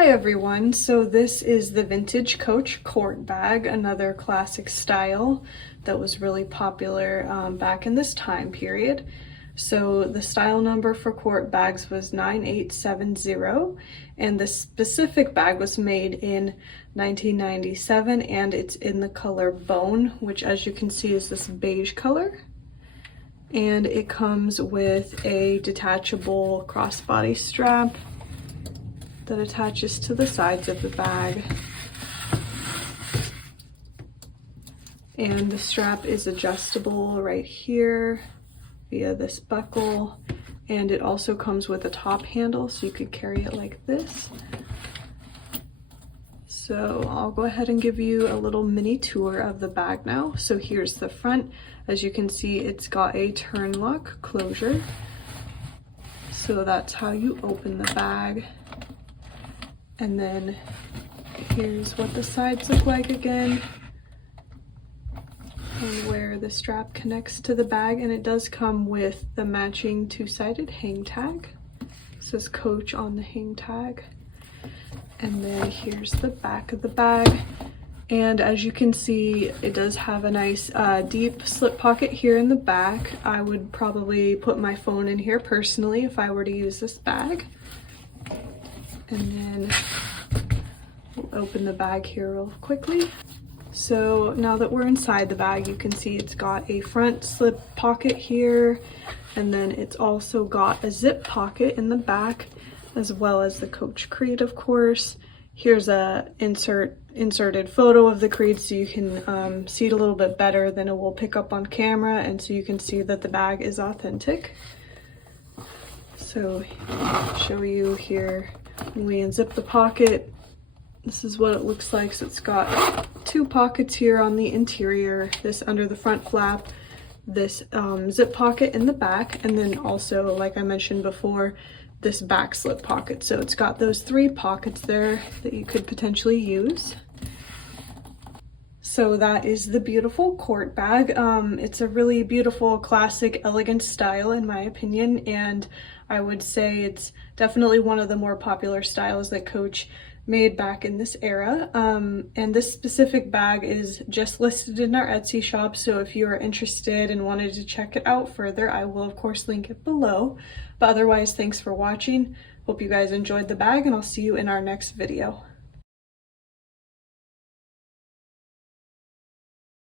Hi everyone, so this is the vintage Coach Court bag, another classic style that was really popular back in this time period. So the style number for Court bags was 9870, and the specific bag was made in 1997, and it's in the color bone, which as you can see is this beige color. And it comes with a detachable crossbody strap that attaches to the sides of the bag. And the strap is adjustable right here via this buckle. And it also comes with a top handle, so you could carry it like this. So I'll go ahead and give you a little mini tour of the bag now. So here's the front. As you can see, it's got a turn lock closure. So that's how you open the bag. And then here's what the sides look like again, and where the strap connects to the bag. And it does come with the matching two-sided hang tag. It says Coach on the hang tag. And then here's the back of the bag. And as you can see, it does have a nice deep slip pocket here in the back. I would probably put my phone in here personally if I were to use this bag. And then we'll open the bag here real quickly. So now that we're inside the bag, you can see it's got a front slip pocket here, and then it's also got a zip pocket in the back, as well as the Coach Creed, of course. Here's a inserted photo of the Creed so you can see it a little bit better than it will pick up on camera, and so you can see that the bag is authentic. So I'll show you here. When we unzip the pocket, this is what it looks like. So it's got two pockets here on the interior, this under the front flap, this zip pocket in the back, and then also, like I mentioned before, this back slip pocket. So it's got those three pockets there that you could potentially use. So that is the beautiful Court bag. It's a really beautiful, classic, elegant style in my opinion, and I would say it's definitely one of the more popular styles that Coach made back in this era. And this specific bag is just listed in our Etsy shop, so if you are interested and wanted to check it out further, I will of course link it below. But otherwise, thanks for watching. Hope you guys enjoyed the bag, and I'll see you in our next video.